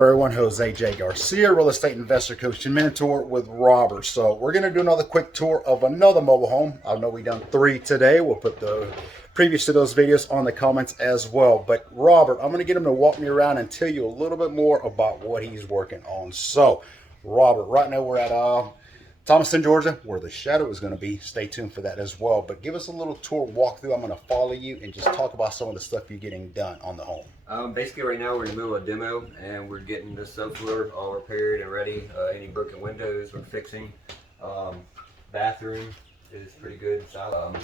Everyone, Jose J. Garcia, real estate investor, coach, and mentor with Robert. So we're going to do another quick tour of another mobile home. I know we done 3 today. We'll put the previous to those videos on the comments as well. But Robert, I'm going to get him to walk me around and tell you a little bit more about what he's working on. So Robert, right now we're at Thomaston, Georgia, where the shadow is going to be. Stay tuned for that as well. But give us a little tour walkthrough. I'm going to follow you and just talk about some of the stuff you're getting done on the home. Basically, right now we're in the middle of a demo, and we're getting the subfloor all repaired and ready. Any broken windows we're fixing. Bathroom is pretty good. And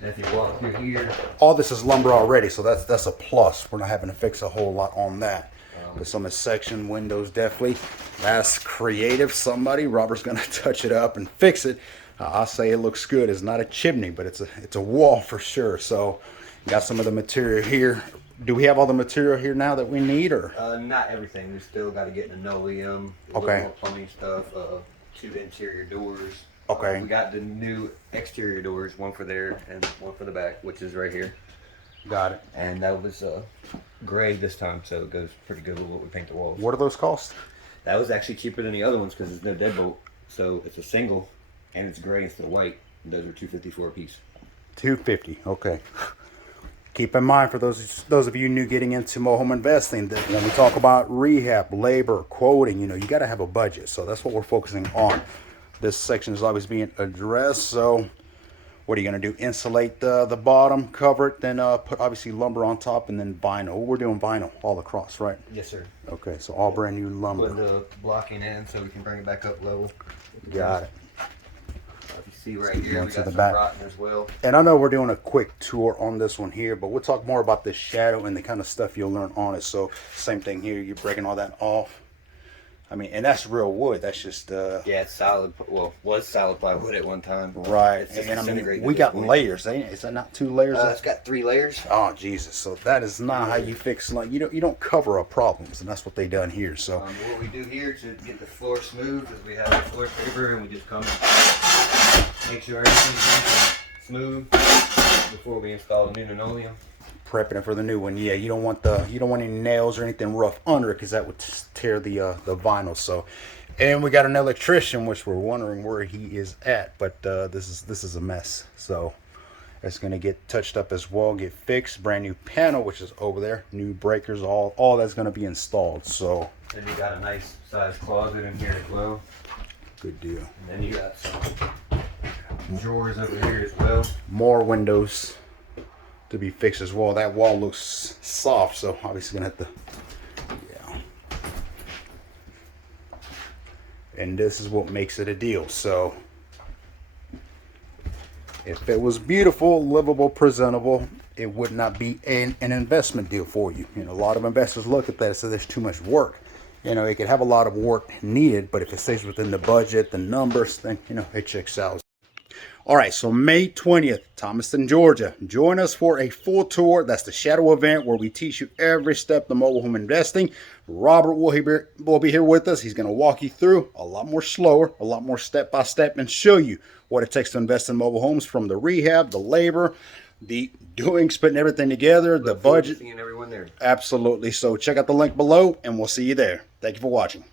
if you walk through here, all this is lumber already, so that's a plus. We're not having to fix a whole lot on that. But some of the section windows, definitely, that's creative. Somebody, Robert's gonna touch it up and fix it. I'll say it looks good. It's not a chimney, but it's a wall for sure. So got some of the material here. Do we have all the material here now that we need, or not everything? We still got to get an linoleum, a okay, little more plumbing stuff, 2 interior doors. Okay, we got the new exterior doors, one for there and one for the back, which is right here. Got it. And that was gray this time, so it goes pretty good with what we paint the walls. What do those cost? That was actually cheaper than the other ones because there's no deadbolt, so it's a single and it's gray instead of white. Those are $250 for a piece. $250. Okay. Keep in mind, for those of you new getting into mobile home investing, that when we talk about rehab, labor, quoting, you got to have a budget. So that's what we're focusing on. This section is always being addressed. So what are you going to do? Insulate the bottom, cover it, then put obviously lumber on top, and then vinyl. We're doing vinyl all across, right? Yes, sir. Okay, so all brand new lumber. Put the blocking in so we can bring it back up level. Got it. See right here, we got some back rotten as well. And I know we're doing a quick tour on this one here, but we'll talk more about the shadow and the kind of stuff you'll learn on it. So same thing here, you're breaking all that off. I mean, and that's real wood. That's just yeah, it's solid. Well, was solid plywood at one time. Right. And I mean, we got layers, ain't it? Is that not 2 layers? It's got 3 layers. Oh Jesus! So that is not how you fix. Like you don't cover up problems, and that's what they done here. So what we do here to get the floor smooth is we have the floor paper, and we just come make sure everything's nice and smooth before we install the new linoleum. Prepping it for the new one. Yeah, you don't want any nails or anything rough under it, because that would tear the vinyl. So, and we got an electrician, which we're wondering where he is at, but this is a mess. So it's gonna get touched up as well, get fixed. Brand new panel, which is over there, new breakers, all that's gonna be installed. So then you got a nice size closet in here as well. Good deal. And then you got some drawers over here as well. More windows to be fixed as well. That wall looks soft, so obviously gonna have to, yeah. And this is what makes it a deal. So if it was beautiful, livable, presentable, it would not be an investment deal for you. A lot of investors look at that and say there's too much work. It could have a lot of work needed, but if it stays within the budget, the numbers, then it checks out. All right, so May 20th, Thomaston, Georgia. Join us for a full tour. That's the shadow event where we teach you every step of mobile home investing. Robert will be here with us. He's going to walk you through a lot more slower, a lot more step by step, and show you what it takes to invest in mobile homes, from the rehab, the labor, the doings, putting everything together, the budget. Seeing everyone there. Absolutely. So check out the link below, and we'll see you there. Thank you for watching.